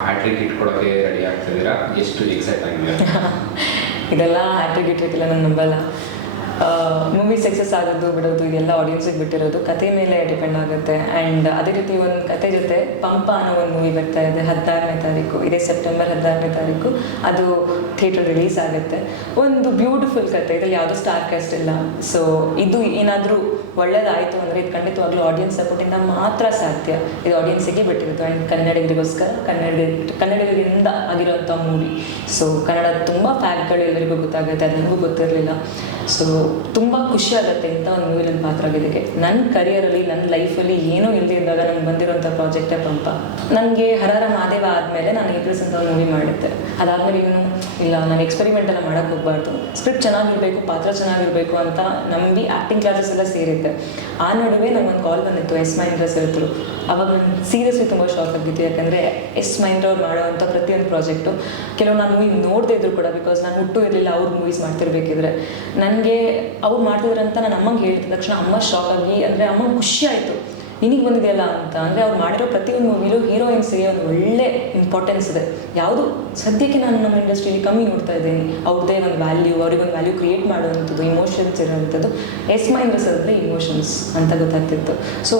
Hat trick ಇಟ್ಕೊಳ್ಳೋಕೆ ready ಆಗ್ತಿದ್ದೀರಾ? ಎಷ್ಟು excite ಆಗಿದ್ದೀರಾ? ಇದೆಲ್ಲ ಹ್ಯಾಟ್ರಿಕ್ ಇಟ್ರಿಕ್ಕೆಲ್ಲ ನಾನು ನಂಬಲ್ಲ. ಮೂವಿ ಸಕ್ಸಸ್ ಆಗೋದು ಬಿಡೋದು ಇದೆಲ್ಲ ಆಡಿಯನ್ಸಿಗೆ ಬಿಟ್ಟಿರೋದು, ಕತೆ ಮೇಲೆ ಡಿಪೆಂಡ್ ಆಗುತ್ತೆ. ಆ್ಯಂಡ್ ಅದೇ ರೀತಿ ಒಂದು ಕತೆ ಜೊತೆ ಪಂಪ ಅನ್ನೋ ಒಂದು ಮೂವಿ ಬರ್ತಾ ಇದೆ 16ನೇ ತಾರೀಕು, ಇದೇ ಸೆಪ್ಟೆಂಬರ್ 16ನೇ ತಾರೀಕು ಅದು ಥಿಯೇಟರ್ ರಿಲೀಸ್ ಆಗುತ್ತೆ. ಒಂದು ಬ್ಯೂಟಿಫುಲ್ ಕತೆ, ಇದರಲ್ಲಿ ಯಾವುದೂ ಸ್ಟಾರ್ ಕಾಸ್ಟ್ ಇಲ್ಲ. ಸೊ ಇದು ಏನಾದರೂ ಒಳ್ಳೇದಾಯಿತು ಅಂದರೆ ಇದು ಖಂಡಿತವಾಗ್ಲೂ ಆಡಿಯನ್ಸ್ ಸಪೋರ್ಟಿಂದ ಮಾತ್ರ ಸಾಧ್ಯ. ಇದು ಆಡಿಯನ್ಸಿಗೆ ಬಿಟ್ಟಿರುತ್ತೆ. ಆ್ಯಂಡ್ ಕನ್ನಡಿಗರಿಗೋಸ್ಕರ ಕನ್ನಡಿಗರಿಂದ ಆಗಿರೋಂಥ ಮೂವಿ. ಸೊ ಕನ್ನಡ ತುಂಬ ಫ್ಯಾಕ್ಟ್ಗಳು ಎಲ್ಲರಿಗೂ ಗೊತ್ತಾಗುತ್ತೆ, ಅದು ನನಗೂ ಗೊತ್ತಿರಲಿಲ್ಲ. ಸೊ ತುಂಬ ಖುಷಿ ಆಗುತ್ತೆ ಇಂಥ ಒಂದು ಮೂವಿ ನನ್ನ ಪಾತ್ರ ಆಗಿದ್ದಕ್ಕೆ. ನನ್ನ ಕರಿಯರಲ್ಲಿ, ನನ್ನ ಲೈಫಲ್ಲಿ ಏನೂ ಇಲ್ಲದೆ ಇದ್ದಾಗ ನನಗೆ ಬಂದಿರೋಂಥ ಪ್ರಾಜೆಕ್ಟೇ ಪಂಪ. ನನಗೆ ಹರಹರ ಮಹಾದೇವ ಆದಮೇಲೆ ನಾನು ಏಪ್ರಿಲ್ಸ್ ಅಂತ ಒಂದು ಮೂವಿ ಮಾಡಿದ್ದೆ. ಅದಾದಮೇಲೆ ಇವನು ಇಲ್ಲ, ನಾನು ಎಕ್ಸ್ಪೆರಿಮೆಂಟ್ ಎಲ್ಲ ಮಾಡೋಕ್ಕೆ ಹೋಗಬಾರ್ದು, ಸ್ಕ್ರಿಪ್ಟ್ ಚೆನ್ನಾಗಿರಬೇಕು, ಪಾತ್ರ ಚೆನ್ನಾಗಿರಬೇಕು ಅಂತ ನಂಬಿ ಆ್ಯಕ್ಟಿಂಗ್ ಕ್ಲಾಸಸ್ ಎಲ್ಲ ಸೇರಿದ್ದೆ. ಆ ನಡುವೆ ನನಗೊಂದು ಕಾಲ್ ಬಂದಿತ್ತು ಎಸ್ ಮಹೇಂದ್ರ ಸರ್. ಅವಾಗ ನಾನು ಸೀರಿಯಸ್ಲಿ ತುಂಬ ಶಾಕ್ ಆಗಿತ್ತು. ಯಾಕಂದರೆ ಎಸ್ ಮಹೇಂದ್ರ ಅವ್ರು ಮಾಡೋವಂಥ ಪ್ರತಿಯೊಂದು ಪ್ರಾಜೆಕ್ಟು ಕೆಲವು ನಾನು ಮೂವಿ ನೋಡದೇ ಇದ್ರು ಕೂಡ, ಬಿಕಾಸ್ ನಾನು ಹುಟ್ಟು ಇರಲಿಲ್ಲ ಅವ್ರು ಮೂವೀಸ್ ಮಾಡ್ತಿರ್ಬೇಕಿದ್ರೆ. ನನಗೆ ಅವ್ರು ಮಾಡ್ತಿದ್ರು ಅಂತ ನಾನು ಅಮ್ಮಂಗೆ ಹೇಳಿದ ತಕ್ಷಣ ಅಮ್ಮ ಶಾಕ್ ಆಗಿ, ಅಂದರೆ ಅಮ್ಮಂಗೆ ಖುಷಿ ಆಯಿತು, ನಿನಗೆ ಬಂದಿದೆಯಲ್ಲ ಅಂತ. ಅಂದರೆ ಅವ್ರು ಮಾಡಿರೋ ಪ್ರತಿಯೊಂದು ಮೂವಿಲೂ ಹೀರೋಯಿನ್ಸ್ಗೆ ಒಂದು ಒಳ್ಳೆ ಇಂಪಾರ್ಟೆನ್ಸ್ ಇದೆ. ಯಾವುದು ಸದ್ಯಕ್ಕೆ ನಾನು ನಮ್ಮ ಇಂಡಸ್ಟ್ರಿಯಲ್ಲಿ ಕಮ್ಮಿ ನೋಡ್ತಾ ಇದ್ದೀನಿ. ಅವ್ರದ್ದೇ ಒಂದು ವ್ಯಾಲ್ಯೂ, ಅವ್ರಿಗೊಂದು ವ್ಯಾಲ್ಯೂ ಕ್ರಿಯೇಟ್ ಮಾಡುವಂಥದ್ದು, ಇಮೋಷನ್ಸ್ ಇರೋವಂಥದ್ದು. ಎಸ್ ಮಹೇಂದ್ರ ಸರ್ ಅಂದರೆ ಇಮೋಷನ್ಸ್ ಅಂತ ಗೊತ್ತಾಗ್ತಿತ್ತು. ಸೊ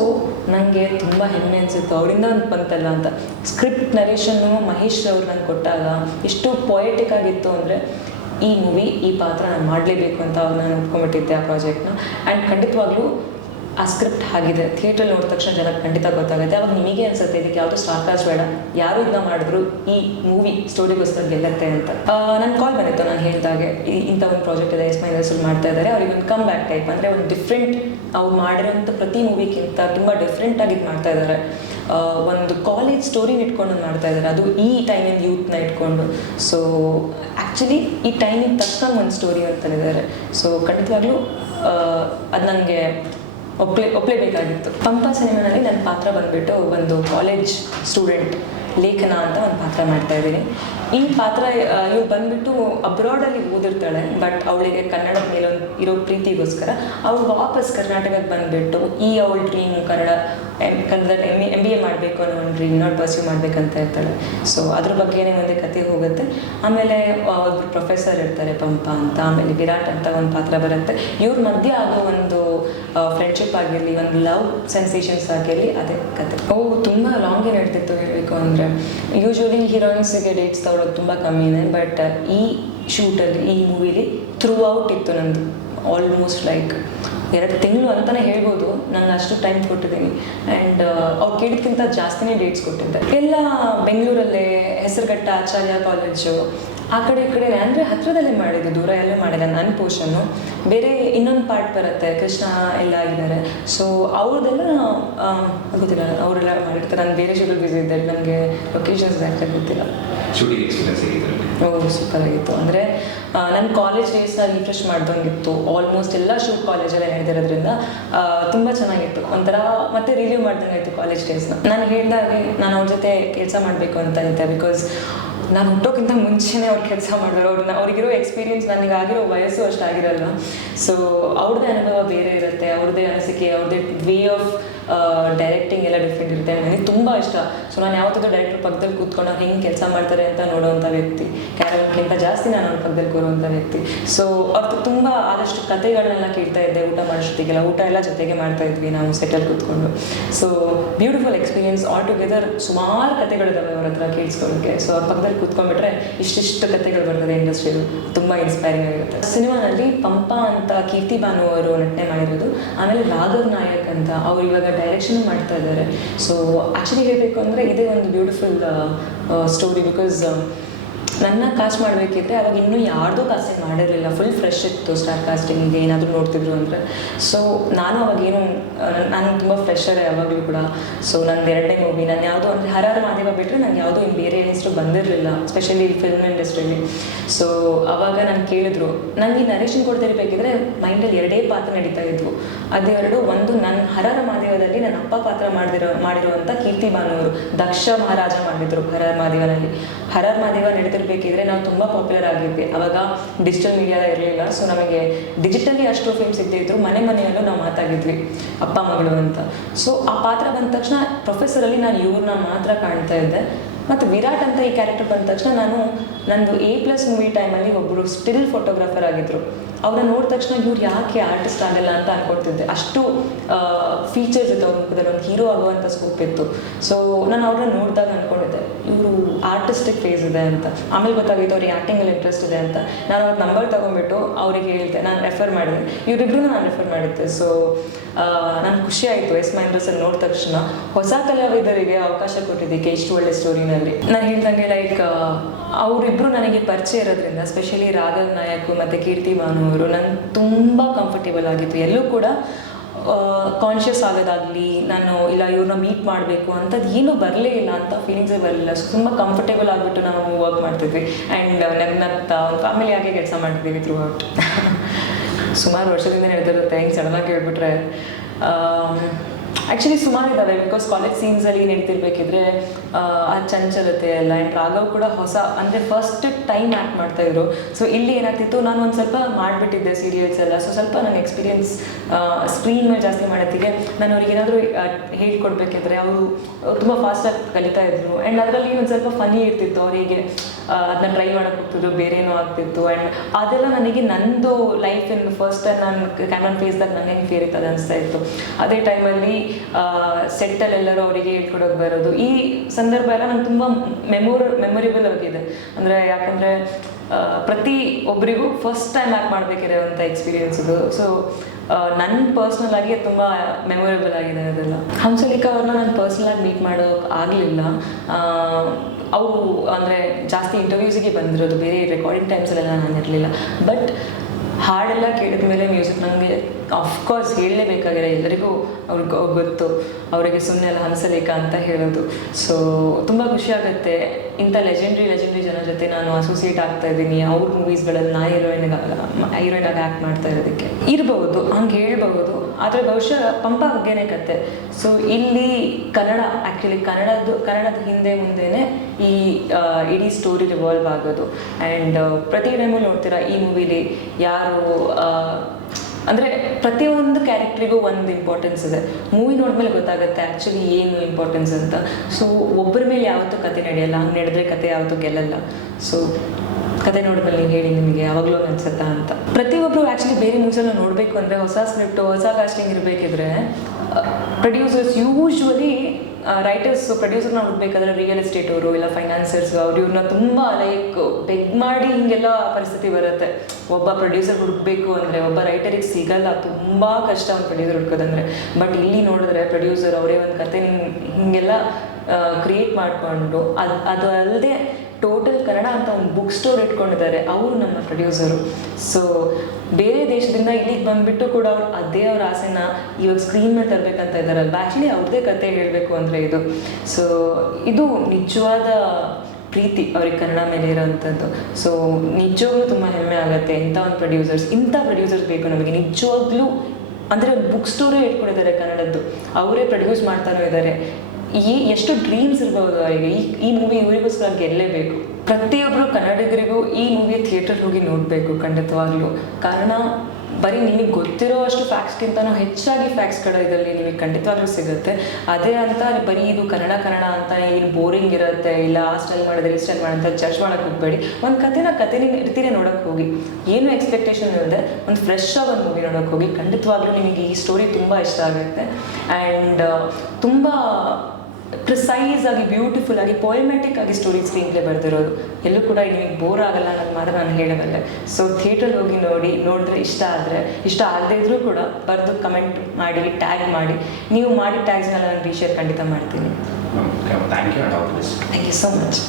ನನಗೆ ತುಂಬ ಹೆಮ್ಮೆ ಅನಿಸಿತ್ತು, ಅವರಿಂದ ಒಂದು ಬಂತಲ್ಲ ಅಂತ. ಸ್ಕ್ರಿಪ್ಟ್ ನರೇಷನ್ನು ಮಹೇಶ್ ಅವ್ರು ನಾನು ಕೊಟ್ಟಾಗ ಎಷ್ಟು ಪೊಯೆಟಿಕ್ ಆಗಿತ್ತು ಅಂದರೆ, ಈ ಮೂವಿ, ಈ ಪಾತ್ರ ನಾನು ಮಾಡಲೇಬೇಕು ಅಂತ ಅವ್ರು ನಾನು ಒಪ್ಕೊಂಡ್ಬಿಟ್ಟಿದ್ದೆ ಆ ಪ್ರಾಜೆಕ್ಟ್ನ. ಆ್ಯಂಡ್ ಖಂಡಿತವಾಗ್ಲೂ ಆ ಸ್ಕ್ರಿಪ್ಟ್ ಆಗಿದೆ, ಥಿಯೇಟ್ರಲ್ಲಿ ನೋಡಿದ ತಕ್ಷಣ ಜನಕ್ಕೆ ಖಂಡಿತ ಗೊತ್ತಾಗುತ್ತೆ. ಅವಾಗ ನಿಮಗೆ ಅನ್ಸುತ್ತೆ ಇದಕ್ಕೆ ಯಾವುದೂ ಸ್ಟಾರ್ ಕಾಸ್ಟ್ ಬೇಡ, ಯಾರು ಇದನ್ನ ಮಾಡಿದ್ರು ಈ ಮೂವಿ ಸ್ಟೋರಿಗೋಸ್ಕರ ಗೆಲ್ಲತ್ತೆ ಅಂತ. ನನ್ನ ಕಾಲ್ ಬಂದಿತ್ತು ನಾನು ಹೇಳಿದಾಗೆ, ಇಂಥ ಒಂದು ಪ್ರಾಜೆಕ್ಟ್ ಇದೆ, ಎಸ್ ಮಹೇಂದ್ರ ಸರ್ ಮಾಡ್ತಾ ಇದ್ದಾರೆ, ಅವ್ರಿಗೆ ಒಂದು ಕಮ್ ಬ್ಯಾಕ್ ಟೈಪ್, ಅಂದರೆ ಒಂದು ಡಿಫ್ರೆಂಟ್, ಅವ್ರು ಮಾಡಿರೋಂಥ ಪ್ರತಿ ಮೂವಿಗಿಂತ ತುಂಬ ಡಿಫ್ರೆಂಟಾಗಿ ಇದು ಮಾಡ್ತಾ ಇದ್ದಾರೆ. ಒಂದು ಕಾಲೇಜ್ ಸ್ಟೋರಿನ ಇಟ್ಕೊಂಡು ಮಾಡ್ತಾ ಇದ್ದಾರೆ, ಅದು ಈ ಟೈಮಿಂದ ಯೂತ್ನ ಇಟ್ಕೊಂಡು. ಸೊ ಆ್ಯಕ್ಚುಲಿ ಈ ಟೈಮಿಗೆ ತಕ್ಕಂಗೆ ಒಂದು ಸ್ಟೋರಿ ಅಂತಂದಿದ್ದಾರೆ. ಸೊ ಖಂಡಿತವಾಗ್ಲೂ ಅದು ನನಗೆ ಒಪ್ಪಲೇಬೇಕಾಗಿತ್ತು. ಪಂಪ ಸಿನಿಮಾನಲ್ಲಿ ನನ್ನ ಪಾತ್ರ ಬಂದುಬಿಟ್ಟು ಒಂದು ಕಾಲೇಜ್ ಸ್ಟೂಡೆಂಟ್ ಲೇಖನ ಅಂತ ಒಂದು ಪಾತ್ರ ಮಾಡ್ತಾ ಇದ್ದೀನಿ. ಈ ಪಾತ್ರ ಇವ್ರು ಬಂದುಬಿಟ್ಟು ಅಬ್ರಾಡಲ್ಲಿ ಓದಿರ್ತಾಳೆ, ಬಟ್ ಅವಳಿಗೆ ಕನ್ನಡದ ಮೇಲೆ ಇರೋ ಪ್ರೀತಿಗೋಸ್ಕರ ಅವಳು ವಾಪಸ್ ಕರ್ನಾಟಕಕ್ಕೆ ಬಂದುಬಿಟ್ಟು ಈ ಅವಳ ಡ್ರೀಮು ಕನ್ನಡದಲ್ಲಿ MBA ಮಾಡಬೇಕು ಅನ್ನೋ ಒಂದು ಡ್ರೀಮ್ನ ಪರ್ಸ್ಯೂ ಮಾಡಬೇಕಂತ ಇರ್ತಾಳೆ. ಸೊ ಅದ್ರ ಬಗ್ಗೆನೇ ಒಂದೇ ಕತೆ ಹೋಗುತ್ತೆ. ಆಮೇಲೆ ಒಬ್ಬರು ಪ್ರೊಫೆಸರ್ ಇರ್ತಾರೆ ಪಂಪ ಅಂತ, ಆಮೇಲೆ ವಿರಾಟ್ ಅಂತ ಒಂದು ಪಾತ್ರ ಬರುತ್ತೆ. ಇವ್ರ ಮಧ್ಯೆ ಆಗೋ ಒಂದು ಫ್ರೆಂಡ್ಶಿಪ್ ಆಗಿರಲಿ, ಒಂದು ಲವ್ ಸೆನ್ಸೇಷನ್ಸ್ ಆಗಿರಲಿ, ಅದೇ ಕತೆ. ತುಂಬ ಲಾಂಗ್ ಏನು ಹೇಳ್ತಿತ್ತು ಹೇಳಬೇಕು ಅಂದರೆ, ಯೂಶ್ವಲಿ ಹೀರೋಯಿನ್ಸಿಗೆ ಡೇಟ್ಸ್ ತಗೊಳ್ಳೋದು ತುಂಬ ಕಮ್ಮಿನೇ. ಬಟ್ ಈ ಶೂಟಲ್ಲಿ, ಈ ಮೂವಿಲಿ ಥ್ರೂ ಔಟ್ ಇತ್ತು ನಂದು. ಆಲ್ಮೋಸ್ಟ್ ಲೈಕ್ 2 ತಿಂಗಳು ಅಂತಲೇ ಹೇಳ್ಬೋದು. ನಾನು ಅಷ್ಟು ಟೈಮ್ ಕೊಟ್ಟಿದ್ದೀನಿ. ಆ್ಯಂಡ್ ಅವ್ರು ಕೇಳಿದ್ಕಿಂತ ಜಾಸ್ತಿನೇ ಡೇಟ್ಸ್ ಕೊಟ್ಟಿದ್ದೆ. ಎಲ್ಲ ಬೆಂಗಳೂರಲ್ಲೇ ಹೆಸರುಘಟ್ಟ ಆಚಾರ್ಯ ಕಾಲೇಜು ಆ ಕಡೆ ಈ ಕಡೆ, ಅಂದರೆ ಹತ್ತಿರದಲ್ಲೇ ಮಾಡಿದ್ದೆ, ದೂರ ಎಲ್ಲೇ ಮಾಡಿಲ್ಲ. ನನ್ನ ಪೋರ್ಷನ್ನು ಬೇರೆ ಇನ್ನೊಂದು ಪಾರ್ಟ್ ಬರುತ್ತೆ, ಕೃಷ್ಣ ಎಲ್ಲ ಆಗಿದ್ದಾರೆ. ಸೊ ಅವ್ರದ್ದೆಲ್ಲ ಗೊತ್ತಿಲ್ಲ, ಅವರೆಲ್ಲ ಮಾಡಿರ್ತಾರೆ. ನಾನು ಬೇರೆ ಶೂಟಲ್ಲಿ ಬಿಸಿ ಇದ್ದೆ, ನನಗೆ ಲೊಕೇಶನ್ಸ್ ಆ್ಯಕ್ಚುಲಿ ಗೊತ್ತಿಲ್ಲ. ಶೂಟಿಂಗ್ ಎಕ್ಸ್ಪೀರಿಯನ್ಸ್ ಹೇಗಿತ್ತು? ಸೂಪರ್ ಆಗಿತ್ತು. ಅಂದರೆ ನನ್ನ ಕಾಲೇಜ್ ಡೇಸ್ನ ರಿಫ್ರೆಶ್ ಮಾಡ್ದಂಗಿತ್ತು. ಆಲ್ಮೋಸ್ಟ್ ಎಲ್ಲ ಶೂಟ್ ಕಾಲೇಜಲ್ಲೇ ನಡೆದಿರೋದ್ರಿಂದ ತುಂಬ ಚೆನ್ನಾಗಿತ್ತು. ಒಂಥರ ಮತ್ತೆ ರಿವ್ಯೂ ಮಾಡ್ದಂಗಾಯಿತು ಕಾಲೇಜ್ ಡೇಸ್ನ. ನಾನು ಹೇಳಿದಾಗೆ ನಾನು ಅವ್ರ ಜೊತೆ ಕೆಲಸ ಮಾಡಬೇಕು ಅಂತ ಇದ್ದೆ, ಬಿಕಾಸ್ ನಾನು ಹುಟ್ಟೋಕ್ಕಿಂತ ಮುಂಚೆನೇ ಅವ್ರು ಕೆಲಸ ಮಾಡಿದ್ರು. ಅವ್ರಿಗಿರೋ ಎಕ್ಸ್ಪೀರಿಯನ್ಸ್ ನನಗಾಗಿರೋ ವಯಸ್ಸು ಅಷ್ಟಾಗಿರಲ್ಲ. ಸೊ ಅವ್ರದ್ದೇ ಅನುಭವ ಬೇರೆ ಇರುತ್ತೆ, ಅವ್ರದ್ದೇ ಅನಿಸಿಕೆ, ಅವ್ರದ್ದೇ ವೇ ಆಫ್ ಡೈರೆಕ್ಟಿಂಗ್ ಎಲ್ಲ ಡಿಫ್ರೆಂಟ್ ಇರುತ್ತೆ. ನನಗೆ ತುಂಬ ಇಷ್ಟ. ಸೊ ನಾನು ಯಾವತ್ತೂ ಡೈರೆಕ್ಟರ್ ಪಕ್ಕದಲ್ಲಿ ಕೂತ್ಕೊಂಡು ಅವ್ರು ಹೆಂಗೆ ಕೆಲಸ ಮಾಡ್ತಾರೆ ಅಂತ ನೋಡೋವಂಥ ವ್ಯಕ್ತಿ. ಕ್ಯಾರವನ್ಗಿಂತ ಜಾಸ್ತಿ ನಾನು ಅವ್ರ ಪಕ್ಕದಲ್ಲಿ ಕೂರುವಂಥ ವ್ಯಕ್ತಿ. ಸೊ ಅವ್ರದ್ದು ತುಂಬ ಆದಷ್ಟು ಕತೆಗಳನ್ನೆಲ್ಲ ಕೇಳ್ತಾ ಇದ್ದೆ. ಊಟ ಮಾಡೋಷ್ಟೊತ್ತಿಗೆಲ್ಲ ಊಟ ಎಲ್ಲ ಜೊತೆಗೆ ಮಾಡ್ತಾ ಇದ್ವಿ ನಾವು ಸೆಟಲ್ಲಿ ಕೂತ್ಕೊಂಡು. So beautiful experience. All together ಸುಮಾರು ಕತೆಗಳಿದ್ದಾವೆ ಅವ್ರ ಹತ್ರ ಕೇಳಿಸ್ಕೊಳ್ಳೋಕ್ಕೆ. ಸೊ ಅವ್ರ ಪಕ್ಕದಲ್ಲಿ ಕೂತ್ಕೊಂಡ್ಬಿಟ್ರೆ ಇಷ್ಟಿಷ್ಟು ಕತೆಗಳು ಬರ್ತದೆ ಇಂಡಸ್ಟ್ರಿದು. ತುಂಬ ಇನ್ಸ್ಪೈರಿಂಗ್ ಆಗಿರುತ್ತೆ. ಸಿನಿಮಾನಲ್ಲಿ ಪಂಪ ಅಂತ ಕೀರ್ತಿ ಭಾನು ಅವರು ನಟನೆ ಮಾಡಿರೋದು. ಆಮೇಲೆ ರಾಘವ್ ನಾಯಕ್ ಅಂತ ಅವ್ರು ಇವಾಗ ಡೈರೆಕ್ಷನ್ ಮಾಡ್ತಾ ಇದ್ದಾರೆ. ಸೊ ಆ್ಯಕ್ಚುಲಿ ಹೇಳಬೇಕು ಅಂದರೆ ಇದೇ ಒಂದು ಬ್ಯೂಟಿಫುಲ್ ಸ್ಟೋರಿ. ಬಿಕಾಸ್ ನನ್ನ ಕಾಸ್ಟ್ ಮಾಡಬೇಕಿದ್ರೆ ಅವಾಗ ಇನ್ನೂ ಯಾರ್ದೂ ಕಾಸ್ಟಿಂಗ್ ಮಾಡಿರಲಿಲ್ಲ, ಫುಲ್ ಫ್ರೆಶ್ ಇತ್ತು ಸ್ಟಾರ್ ಕಾಸ್ಟಿಂಗಿಗೆ ಏನಾದರೂ ನೋಡ್ತಿದ್ರು ಅಂದರೆ. ಸೊ ನಾನು ಅವಾಗೇನು, ನಾನು ತುಂಬ ಫ್ರೆಶರೇ ಯಾವಾಗಲೂ ಕೂಡ. ಸೊ ನನ್ನ 2ನೇ ಮೂವಿ, ನಾನು ಯಾವುದೋ ಅಂದರೆ ಹರಹರ ಮಹಾದೇವ ಬಿಟ್ಟರೆ ನನಗೆ ಯಾವುದೂ ಇನ್ನು ಬೇರೆ ಹೆಸರು ಬಂದಿರಲಿಲ್ಲ, ಸ್ಪೆಷಲಿ ಫಿಲ್ಮ್ ಇಂಡಸ್ಟ್ರಿಯಲ್ಲಿ. ಸೊ ಆವಾಗ ನಾನು ಕೇಳಿದ್ರು, ನನಗೆ ನರೇಶನ್ ಕೊಡ್ತಿರ್ಬೇಕಿದ್ರೆ ಮೈಂಡಲ್ಲಿ 2 ಪಾತ್ರ ನಡೀತಾ ಇದ್ವು. ಅದೆರಡು, ಒಂದು ನನ್ನ ಹರಹರ ಮಹಾದೇವದಲ್ಲಿ ನನ್ನ ಅಪ್ಪ ಪಾತ್ರ ಮಾಡಿರುವಂಥ ಕೀರ್ತಿ ಭಾನುವರು ದಕ್ಷ ಮಹಾರಾಜ ಮಾಡಿದ್ರು ಹರರ್ ಮಹಾದೇವನಲ್ಲಿ. ಹರರ್ ಮಹಾದೇವ ನಡೀತಿರ್ಬೇಕಿದ್ರೆ ನಾವು ತುಂಬ ಪಾಪ್ಯುಲರ್ ಆಗಿದ್ವಿ. ಅವಾಗ ಡಿಜಿಟಲ್ ಮೀಡಿಯಾ ಇರಲಿಲ್ಲ, ಸೊ ನಮಗೆ ಡಿಜಿಟಲಿ ಅಷ್ಟು ಫಿಲ್ಮ್ ಸಿಗದೇ ಇದ್ರು ಮನೆಯಲ್ಲೂ ನಾವು ಮಾತಾಗಿದ್ವಿ ಅಪ್ಪ ಮಗಳು ಅಂತ. ಸೊ ಆ ಪಾತ್ರ ಬಂದ ತಕ್ಷಣ ಪ್ರೊಫೆಸರಲ್ಲಿ ನಾನು ಇವ್ರನ್ನ ಮಾತ್ರ ಕಾಣ್ತಾ ಇದ್ದೆ. ಮತ್ತು ವಿರಾಟ್ ಅಂತ ಈ ಕ್ಯಾರೆಕ್ಟರ್ ಬಂದ ತಕ್ಷಣ ನಂದು A+ ಮೂವಿ ಟೈಮಲ್ಲಿ ಒಬ್ಬರು ಸ್ಟಿಲ್ ಫೋಟೋಗ್ರಾಫರ್ ಆಗಿದ್ದರು. ಅವ್ರನ್ನ ನೋಡಿದ ತಕ್ಷಣ ಇವ್ರು ಯಾಕೆ ಆರ್ಟಿಸ್ಟ್ ಆಗಲ್ಲ ಅಂತ ಅನ್ಕೊಳ್ತಿದ್ದೆ. ಅಷ್ಟು ಫೀಚರ್ಸ್ ಇತ್ತು ಅವ್ರ ಮುಖದಲ್ಲಿ, ಒಂದು ಹೀರೋ ಆಗುವಂಥ ಸ್ಕೋಪ್ ಇತ್ತು. ಸೊ ನಾನು ಅವ್ರನ್ನ ನೋಡಿದಾಗ ಅಂದ್ಕೊಂಡಿದ್ದೆ ಇವರು ಆರ್ಟಿಸ್ಟಿಕ್ ಫೇಸ್ ಇದೆ ಅಂತ. ಆಮೇಲೆ ಗೊತ್ತಾಗಿತ್ತು ಅವ್ರಿಗೆ ಆ್ಯಕ್ಟಿಂಗಲ್ಲಿ ಇಂಟ್ರೆಸ್ಟ್ ಇದೆ ಅಂತ. ನಾನು ಅವ್ರ ನಂಬರ್ ತೊಗೊಂಡ್ಬಿಟ್ಟು ಅವ್ರಿಗೆ ಹೇಳಿದೆ, ನಾನು ರೆಫರ್ ಮಾಡಿದೆ, ಇವರಿಬ್ರು ನಾನು ರೆಫರ್ ಮಾಡಿದ್ದೆ. ಸೊ ನನಗೆ ಖುಷಿ ಆಯಿತು ಎಸ್ ಮಹೇಂದ್ರ ಸರ್ ನೋಡಿದ ತಕ್ಷಣ ಹೊಸ ಕಲಾವಿದರಿಗೆ ಅವಕಾಶ ಕೊಟ್ಟಿದ್ದಕ್ಕೆ ಇಷ್ಟು ಒಳ್ಳೆ ಸ್ಟೋರಿನಲ್ಲಿ. ನಾನು ಹೇಳ್ದಂಗೆ ಲೈಕ್ ಅವರಿಬ್ಬರು ನನಗೆ ಪರಿಚಯ ಇರೋದ್ರಿಂದ, ಸ್ಪೆಷಲಿ ರಾಘವ್ ನಾಯಕ್ ಮತ್ತು ಕೀರ್ತಿ ಭಾನು ಅವರು ನನಗೆ ತುಂಬ ಕಂಫರ್ಟೇಬಲ್ ಆಗಿತ್ತು. ಎಲ್ಲೂ ಕೂಡ ಕಾನ್ಷಿಯಸ್ ಆಗೋದಾಗಲಿ, ನಾನು ಇಲ್ಲ ಇವ್ರನ್ನ ಮೀಟ್ ಮಾಡಬೇಕು ಅಂಥದ್ದು ಏನೂ ಬರಲೇ ಇಲ್ಲ, ಅಂತ ಫೀಲಿಂಗ್ಸೇ ಬರಲಿಲ್ಲ. ಸೊ ತುಂಬ ಕಂಫರ್ಟೇಬಲ್ ಆಗಿಬಿಟ್ಟು ನಾವು ವರ್ಕ್ ಮಾಡ್ತಿದ್ವಿ. ಆ್ಯಂಡ್ ನಗ್ನಗ್ತಾ ಒಂದು ಫ್ಯಾಮಿಲಿ ಆಗಿ ಕೆಲಸ ಮಾಡ್ತಿದ್ದೀವಿ ಥ್ರೂ ಔಟ್. ಸುಮಾರು ವರ್ಷದಿಂದ ನಡೆದಿರುತ್ತೆ, ಹಿಂಗೆ ಸಡನ್ನಾಗಿ ಹೇಳ್ಬಿಟ್ರೆ. ಆ್ಯಕ್ಚುಲಿ ಸುಮಾರು ಇದ್ದಾವೆ, ಬಿಕಾಸ್ ಕಾಲೇಜ್ ಸೀನ್ಸಲ್ಲಿ ನಡೀತಿರ್ಬೇಕಿದ್ರೆ ಆ ಚಂಚಲತೆ ಎಲ್ಲ. ಆ್ಯಂಡ್ ರಾಘವ್ ಕೂಡ ಹೊಸ, ಅಂದರೆ ಫಸ್ಟ್ ಟೈಮ್ ಆ್ಯಕ್ಟ್ ಮಾಡ್ತಾಯಿದ್ರು. ಸೊ ಇಲ್ಲಿ ಏನಾಗ್ತಿತ್ತು, ನಾನು ಒಂದು ಸ್ವಲ್ಪ ಮಾಡಿಬಿಟ್ಟಿದ್ದೆ ಸೀರಿಯಲ್ಸ್ ಎಲ್ಲ. ಸೊ ಸ್ವಲ್ಪ ನನ್ನ ಎಕ್ಸ್ಪೀರಿಯನ್ಸ್ ಸ್ಕ್ರೀನ್ ಮೇಲೆ ಜಾಸ್ತಿ ಮಾಡೋತ್ತಿಗೆ ನಾನು ಅವ್ರಿಗೆ ಏನಾದರೂ ಹೇಳ್ಕೊಡ್ಬೇಕಿದ್ರೆ ಅವರು ತುಂಬ ಫಾಸ್ಟಾಗಿ ಕಲಿತಾ ಇದ್ರು. ಆ್ಯಂಡ್ ಅದರಲ್ಲಿ ಒಂದು ಸ್ವಲ್ಪ ಫನಿ ಇರ್ತಿತ್ತು, ಅವರಿಗೆ ಅದನ್ನ ಟ್ರೈ ಮಾಡೋಕ್ಕೆ ಹೋಗ್ತಿದ್ರು, ಬೇರೇನೋ ಆಗ್ತಿತ್ತು. ಆ್ಯಂಡ್ ಅದೆಲ್ಲ ನನಗೆ ನಂದು ಲೈಫಿನ ಫಸ್ಟ್ ಟೈಮ್ ನಾನು ಕ್ಯಾಮ್ರಾ ಫೇಸ್ದಾಗ ನನಗೆ ಹೆಂಗೆ ಫೇರ್ ಇರ್ತದೆ ಅನಿಸ್ತಾ ಇತ್ತು. ಅದೇ ಟೈಮಲ್ಲಿ ಸೆಟ್ಟಲ್ಲೆಲ್ಲರೂ ಅವರಿಗೆ ಹೇಳ್ಕೊಡೋಕೆ ಬರೋದು, ಈ ಸಂದರ್ಭ ಎಲ್ಲ ನಂಗೆ ತುಂಬ ಮೆಮೊರೇಬಲ್ ಆಗಿದೆ. ಅಂದರೆ ಯಾಕಂದರೆ ಪ್ರತಿ ಒಬ್ಬರಿಗೂ ಫಸ್ಟ್ ಟೈಮ್ ಆ್ಯಕ್ಟ್ ಮಾಡಬೇಕಿರೋವಂಥ ಎಕ್ಸ್ಪೀರಿಯನ್ಸ್ ಇದು. ಸೊ ನನ್ನ ಪರ್ಸ್ನಲ್ ಆಗಿ ತುಂಬ ಮೆಮೊರೇಬಲ್ ಆಗಿದೆ ಅದೆಲ್ಲ. ಹಂಸಲೇಖ ಅವ್ರನ್ನ ನಾನು ಪರ್ಸ್ನಲಾಗಿ ಮೀಟ್ ಮಾಡೋಕೆ ಆಗಲಿಲ್ಲ. ಅವರು ಅಂದರೆ ಜಾಸ್ತಿ ಇಂಟರ್ವ್ಯೂಸಿಗೆ ಬಂದಿರೋದು, ಬೇರೆ ರೆಕಾರ್ಡಿಂಗ್ ಟೈಮ್ಸಲ್ಲೆಲ್ಲ ನಾನು ಇರಲಿಲ್ಲ. ಬಟ್ ಹಾಡೆಲ್ಲ ಕೇಳಿದ ಮೇಲೆ ಮ್ಯೂಸಿಕ್ ನನಗೆ ಆಫ್ಕೋರ್ಸ್ ಹೇಳಲೇಬೇಕಾಗಿಲ್ಲ, ಎಲ್ಲರಿಗೂ ಅವ್ರಿಗೆ ಗೊತ್ತು, ಅವರಿಗೆ ಸುಮ್ಮನೆ ಎಲ್ಲ ಹಂಸಲೇಖ ಅಂತ ಹೇಳೋದು. ಸೊ ತುಂಬ ಖುಷಿ ಆಗುತ್ತೆ, ಇಂಥ ಲೆಜೆಂಡ್ರಿ ಜನ ಜೊತೆ ನಾನು ಅಸೋಸಿಯೇಟ್ ಆಗ್ತಾ ಇದ್ದೀನಿ. ಅವ್ರ ಮೂವೀಸ್ಗಳಲ್ಲಿ ನಾ ಹೀರೋಯಿನ್ ಆಗಿ ಆ್ಯಕ್ಟ್ ಮಾಡ್ತಾ ಇರೋದಕ್ಕೆ ಇರಬಹುದು, ಹಂಗೆ ಹೇಳ್ಬಹುದು. ಆದರೆ ಬಹುಶಃ ಪಂಪ ಬಗ್ಗೆನೇ ಕತೆ. ಸೊ ಇಲ್ಲಿ ಕನ್ನಡ, ಆ್ಯಕ್ಚುಲಿ ಕನ್ನಡದ ಹಿಂದೆ ಮುಂದೆನೇ ಈ ಇಡೀ ಸ್ಟೋರಿ ರಿವಾಲ್ವ್ ಆಗೋದು. ಆ್ಯಂಡ್ ಪ್ರತಿ ಟೈಮು ನೋಡ್ತೀರಾ ಈ ಮೂವಿಲಿ ಯಾರು ಅಂದರೆ ಪ್ರತಿಯೊಂದು ಕ್ಯಾರೆಕ್ಟ್ರಿಗೂ ಒಂದು ಇಂಪಾರ್ಟೆನ್ಸ್ ಇದೆ. ಮೂವಿ ನೋಡಿದ್ಮೇಲೆ ಗೊತ್ತಾಗುತ್ತೆ ಆ್ಯಕ್ಚುಲಿ ಏನು ಇಂಪಾರ್ಟೆನ್ಸ್ ಅಂತ. ಸೊ ಒಬ್ಬರ ಮೇಲೆ ಯಾವತ್ತೂ ಕತೆ ನಡೆಯಲ್ಲ, ಹಂಗೆ ನಡೆದ್ರೆ ಕತೆ ಯಾವತ್ತೂ ಗೆಲ್ಲಲ್ಲ. ಸೊ ಕತೆ ನೋಡಿದ್ಮೇಲೆ ನೀವು ಹೇಳಿ ನಿಮಗೆ ಯಾವಾಗಲೂ ಅನ್ಸುತ್ತಾ ಅಂತ. ಪ್ರತಿಯೊಬ್ಬರು ಆ್ಯಕ್ಚುಲಿ ಬೇರೆ ಮೂವೀಸನ್ನು ನೋಡಬೇಕು ಅಂದರೆ ಹೊಸ ಸ್ಕ್ರಿಪ್ಟು, ಹೊಸ ಕಾಸ್ಟಿಂಗ್ ಇರಬೇಕಿದ್ರೆ ಪ್ರೊಡ್ಯೂಸರ್ಸ್ ಯೂಶ್ವಲಿ ಪ್ರೊಡ್ಯೂಸರ್ನ ಹುಡ್ಬೇಕಾದ್ರೆ ರಿಯಲ್ ಎಸ್ಟೇಟ್ ಅವರು ಇಲ್ಲ ಫೈನಾನ್ಸರ್ಸ್ ಅವ್ರು ಇವ್ರನ್ನ ತುಂಬ ಲೈಕ್ ಬೆಗ್ ಮಾಡಿ ಹಿಂಗೆಲ್ಲ ಪರಿಸ್ಥಿತಿ ಬರುತ್ತೆ. ಒಬ್ಬ ಪ್ರೊಡ್ಯೂಸರ್ ಹುಡುಕಬೇಕು ಅಂದರೆ ಒಬ್ಬ ರೈಟರಿಗೆ ಸಿಗಲ್ಲ, ತುಂಬ ಕಷ್ಟ ಒಂದು ಪ್ರೊಡ್ಯೂಸರ್ ಹುಡ್ಕೋದಂದ್ರೆ. ಬಟ್ ಇಲ್ಲಿ ನೋಡಿದ್ರೆ ಪ್ರೊಡ್ಯೂಸರ್ ಅವರೇ ಒಂದು ಕತೆ ಹಿಂಗೆಲ್ಲ ಕ್ರಿಯೇಟ್ ಮಾಡಿಕೊಂಡು ಅದು ಅಲ್ಲದೆ ಟೋಟಲ್ ಕನ್ನಡ ಅಂತ ಒಂದು ಬುಕ್ ಸ್ಟೋರ್ ಇಟ್ಕೊಂಡಿದ್ದಾರೆ ಅವರು ನಮ್ಮ ಪ್ರೊಡ್ಯೂಸರು. ಸೊ ಬೇರೆ ದೇಶದಿಂದ ಇಲ್ಲಿಗೆ ಬಂದುಬಿಟ್ಟು ಕೂಡ ಅವ್ರ ಆಸೆನ ಇವಾಗ ಸ್ಕ್ರೀನ್ ಮೇಲೆ ತರಬೇಕಂತ ಇದ್ದಾರಲ್ವ. ಆ್ಯಕ್ಚುಲಿ ಅವ್ರದ್ದೇ ಕತೆ ಹೇಳಬೇಕು ಅಂದರೆ ಇದು. ಸೊ ಇದು ನಿಜವಾದ ಪ್ರೀತಿ ಅವ್ರಿಗೆ ಕನ್ನಡ ಮೇಲೆ ಇರೋವಂಥದ್ದು. ಸೊ ನಿಜವಾಗ್ಲೂ ತುಂಬ ಹೆಮ್ಮೆ ಆಗುತ್ತೆ. ಇಂಥ ಪ್ರೊಡ್ಯೂಸರ್ಸ್ ಬೇಕು ನಮಗೆ ನಿಜವಾಗ್ಲೂ. ಅಂದರೆ ಒಂದು ಬುಕ್ ಸ್ಟೋರೇ ಇಟ್ಕೊಂಡಿದ್ದಾರೆ ಕನ್ನಡದ್ದು, ಅವರೇ ಪ್ರೊಡ್ಯೂಸ್ ಮಾಡ್ತಾನೂ ಇದ್ದಾರೆ. ಎಷ್ಟು ಡ್ರೀಮ್ಸ್ ಇರ್ಬೋದು ಅವರಿಗೆ. ಈ ಮೂವಿ ಇವರಿಗೋಸ್ಕರ ಗೆಲ್ಲಲೇಬೇಕು. ಪ್ರತಿಯೊಬ್ಬರು ಕನ್ನಡಿಗರಿಗೂ ಈ ಮೂವಿ ಥಿಯೇಟರ್ ಹೋಗಿ ನೋಡಬೇಕು ಖಂಡಿತವಾಗ್ಲೂ. ಕಾರಣ ಬರೀ ನಿಮಗೆ ಗೊತ್ತಿರೋ ಅಷ್ಟು ಫ್ಯಾಕ್ಟ್ಸ್ಗಿಂತನೂ ಹೆಚ್ಚಾಗಿ ಫ್ಯಾಕ್ಟ್ಸ್ಗಳು ಇದರಲ್ಲಿ ನಿಮಗೆ ಖಂಡಿತವಾಗ್ಲೂ ಸಿಗುತ್ತೆ. ಅದೇ ಅಂತ ಬರೀ ಇದು ಕನ್ನಡ ಅಂತ ಏನು ಬೋರಿಂಗ್ ಇರುತ್ತೆ, ಇಲ್ಲ ಆ ಸ್ಟೈಲ್ ಮಾಡಿದ್ರೆ ಈ ಸ್ಟೈಲ್ ಅಂತ ಜಡ್ಜ್ ಮಾಡೋಕ್ಕೆ ಹೋಗಬೇಡಿ. ಒಂದು ಕತೆನೇ ಇರ್ತೀನೇ ನೋಡೋಕ್ಕೆ ಹೋಗಿ, ಏನು ಎಕ್ಸ್ಪೆಕ್ಟೇಷನ್ ಇಲ್ಲದೆ ಒಂದು ಫ್ರೆಶ್ ಆಗಿ ಒಂದು ಮೂವಿ ನೋಡೋಕ್ಕೆ ಹೋಗಿ. ಖಂಡಿತವಾಗ್ಲೂ ನಿಮಗೆ ಈ ಸ್ಟೋರಿ ತುಂಬ ಇಷ್ಟ ಆಗುತ್ತೆ. ಆ್ಯಂಡ್ ತುಂಬ ಪ್ರಿಸೈಸ್ ಆಗಿ, ಬ್ಯೂಟಿಫುಲ್ ಆಗಿ, ಪೊಯಮೆಟಿಕ್ ಆಗಿ ಸ್ಕ್ರೀನ್ ಪ್ಲೇ ಬರ್ತಿರೋದು. ಎಲ್ಲೂ ಕೂಡ ನಿಮಗೆ ಬೋರ್ ಆಗಲ್ಲ ಅನ್ನೋದು ಮಾತ್ರ ನಾನು ಹೇಳಬಲ್ಲೆ. ಸೊ ಥಿಯೇಟರ್ ಹೋಗಿ ನೋಡಿದ್ರೆ ಇಷ್ಟ ಆಗದೇ ಇದ್ರೂ ಕೂಡ ಬರೆದು ಕಮೆಂಟ್ ಮಾಡಿ, ಟ್ಯಾಗ್ ಮಾಡಿ. ನೀವು ಮಾಡಿ ಟ್ಯಾಗ್ಸ್ನೆಲ್ಲ ನಾನು ರೀಶೇರ್ ಖಂಡಿತ ಮಾಡ್ತೀನಿ. Thank you and all the best. Thank you so much.